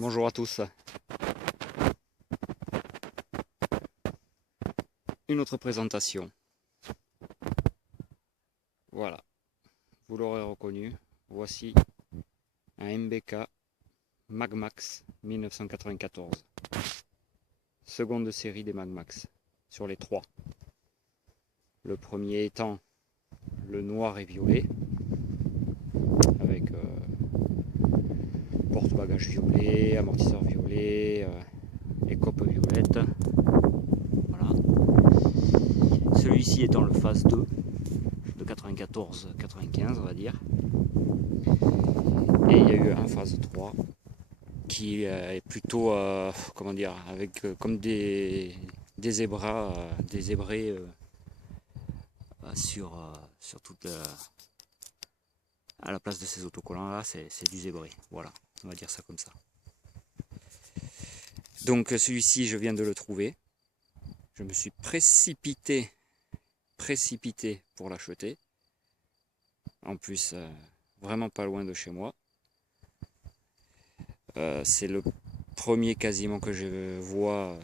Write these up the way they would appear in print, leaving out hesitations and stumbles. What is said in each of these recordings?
Bonjour à tous. Une autre présentation. Voilà, vous l'aurez reconnu. Voici un MBK Magmax 1994. Seconde série des Magmax sur les trois. Le premier étant le noir et violet avec porte-bagages violet, amortisseur violet, écope violette. Voilà. Celui-ci étant le phase 2 de 94-95 on va dire. Et il y a eu un phase 3 qui est plutôt comment dire, avec comme des zébras, des zébrés sur toute à la place de ces autocollants là, c'est du zébré. Voilà, on va dire ça comme ça. Donc celui-ci, je viens de le trouver. Je me suis précipité pour l'acheter. En plus, vraiment pas loin de chez moi. C'est le premier quasiment que je vois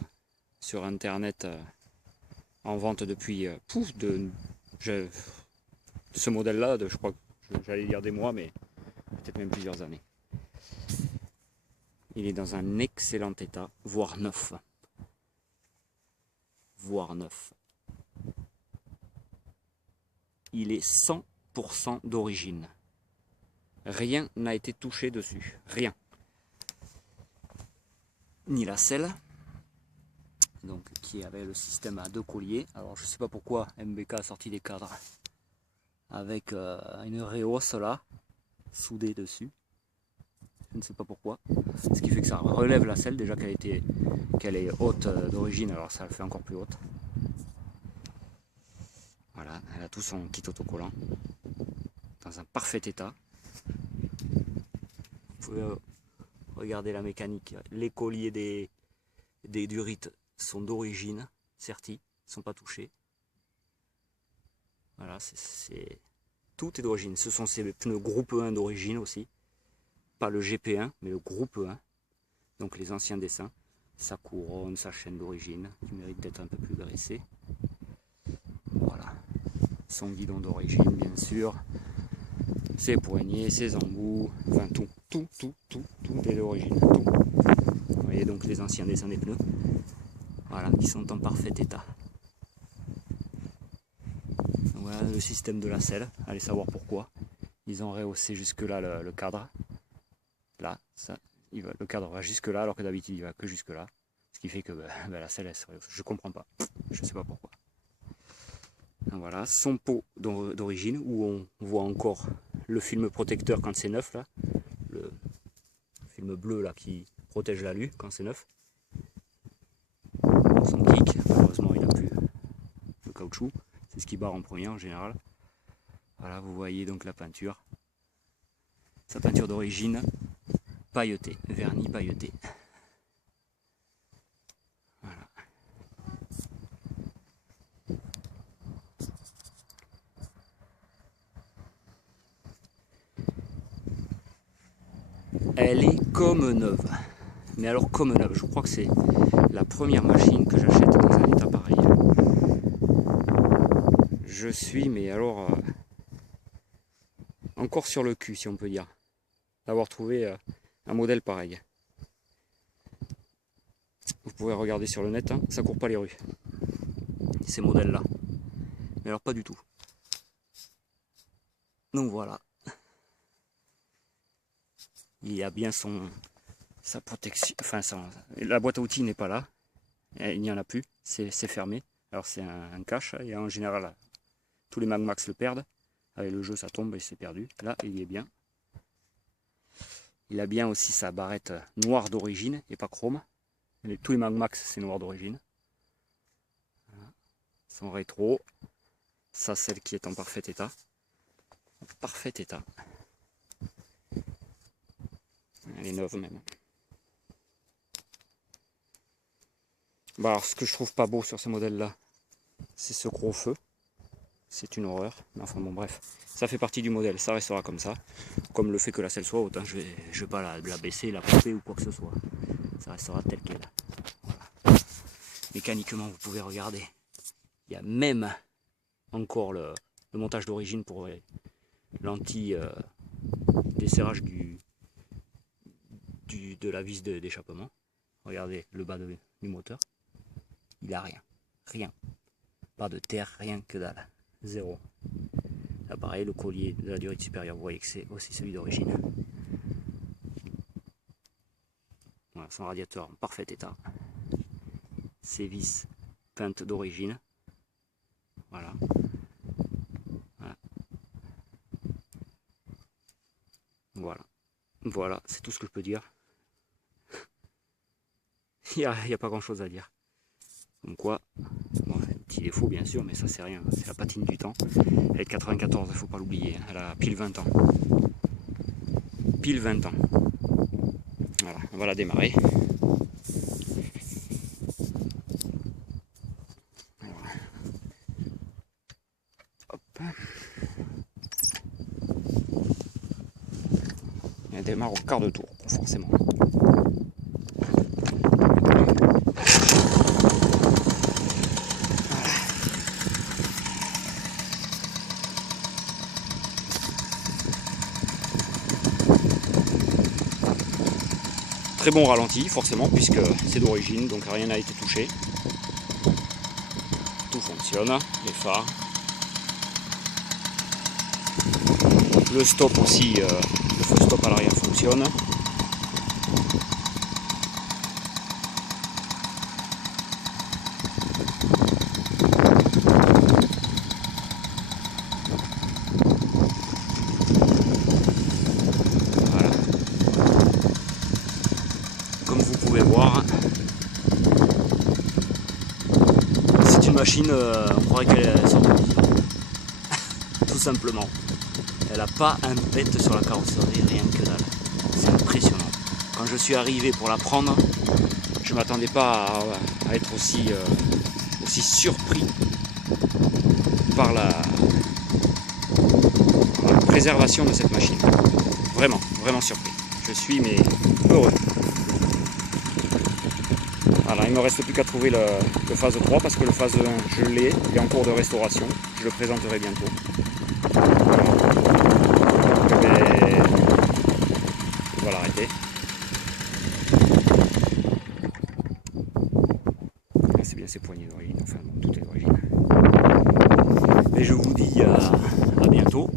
sur internet en vente depuis ce modèle là, je crois que j'allais dire des mois, mais peut-être même plusieurs années. Il est dans un excellent état, voire neuf. Voire neuf. Il est 100% d'origine. Rien n'a été touché dessus. Rien. Ni la selle, donc qui avait le système à deux colliers. Alors je sais pas pourquoi MBK a sorti des cadres avec une réhausse là, soudée dessus. Je ne sais pas pourquoi. Ce qui fait que ça relève la selle, déjà qu'elle est haute d'origine, alors ça le fait encore plus haute. Voilà, elle a tout son kit autocollant dans un parfait état. Vous pouvez regarder la mécanique. Les colliers des durites sont d'origine, sertis, ne sont pas touchés. Voilà, tout est d'origine. Ce sont ces pneus groupe 1 d'origine aussi. Pas le GP1, mais le groupe 1. Donc les anciens dessins. Sa couronne, sa chaîne d'origine, qui mérite d'être un peu plus graissée. Voilà. Son guidon d'origine, bien sûr. Ses poignées, ses embouts. Enfin, tout est d'origine. Tout. Vous voyez donc les anciens dessins des pneus. Voilà, qui sont en parfait état. Voilà le système de la selle. Allez savoir pourquoi. Ils ont rehaussé jusque là le cadre. Là, le cadre va jusque là, alors que d'habitude il va que jusque là. Ce qui fait que la selle, je comprends pas. Je sais pas pourquoi. Donc voilà, son pot d'origine, où on voit encore le film protecteur quand c'est neuf, là. Le film bleu là qui protège l'alu quand c'est neuf. Son kick, malheureusement il n'a plus le caoutchouc. C'est ce qui barre en premier en général. Voilà, vous voyez donc la peinture. Sa peinture d'origine, pailletée, vernis pailleté. Voilà. Elle est comme neuve. Mais alors comme neuve, je crois que c'est la première machine que j'achète dans un état pareil. Je suis, mais alors, encore sur le cul, si on peut dire, d'avoir trouvé un modèle pareil. Vous pouvez regarder sur le net, hein, ça court pas les rues. Ces modèles-là. Mais alors pas du tout. Donc voilà. Il y a bien sa protection. Enfin, la boîte à outils n'est pas là. Il n'y en a plus. C'est fermé. Alors c'est un cache. Et en général, tous les Magmax le perdent. Avec le jeu, ça tombe et c'est perdu. Là, il y est bien. Il a bien aussi sa barrette noire d'origine et pas chrome. Tous les Magmax, c'est noir d'origine. Voilà. Son rétro. Ça, celle qui est en parfait état. Parfait état. Elle est neuve même. Bah alors, ce que je trouve pas beau sur ce modèle là, c'est ce gros feu. c'est une horreur. Mais enfin bon, bref, ça fait partie du modèle, ça restera comme ça. Comme le fait que la selle soit haute, hein. Je vais pas la baisser, la couper ou quoi que ce soit. Ça restera tel quel. Voilà. Mécaniquement, vous pouvez regarder. Il y a même encore le montage d'origine pour l'anti-desserrage de la vis d'échappement. Regardez le bas du moteur. Il a rien. Rien. Pas de terre, rien que dalle. Zéro. Là pareil, le collier de la durite supérieure, vous voyez que c'est aussi celui d'origine. Voilà, son radiateur en parfait état. Ses vis peintes d'origine. Voilà. Voilà, c'est tout ce que je peux dire. Il n'y a pas grand chose à dire. Comme quoi, bon, petit défaut bien sûr, mais ça c'est rien, c'est la patine du temps. Elle est de 94, il ne faut pas l'oublier, elle a pile 20 ans. Pile 20 ans. Voilà, on va la démarrer. Voilà. Hop. Elle démarre au quart de tour, forcément. Très bon ralenti forcément puisque c'est d'origine, donc rien n'a été touché. Tout fonctionne, les phares. Le stop aussi, le feu stop à l'arrière fonctionne. Voilà. Comme vous pouvez voir, c'est une machine, on croirait qu'elle sort de l'usine. Tout simplement. Elle n'a pas un pet sur la carrosserie, rien que dalle. C'est impressionnant. Quand je suis arrivé pour la prendre, je ne m'attendais pas à être aussi surpris par la préservation de cette machine. Vraiment, vraiment surpris. Je suis mais heureux. Voilà, il ne me reste plus qu'à trouver le phase 3 parce que le phase 1 je l'ai, il est en cours de restauration. Je le présenterai bientôt. On va l'arrêter. C'est bien ses poignées d'origine, enfin bon, tout est d'origine. Et je vous dis à bientôt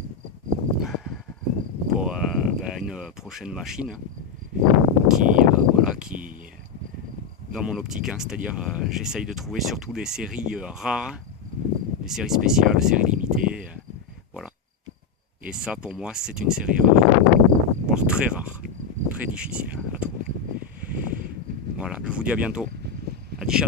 pour une prochaine machine qui dans mon optique, hein, c'est-à-dire j'essaye de trouver surtout des séries rares, des séries spéciales, des séries limitées, voilà. Et ça pour moi c'est une série rare, voire très rare, très difficile à trouver. Voilà, je vous dis à bientôt. À 10 chat.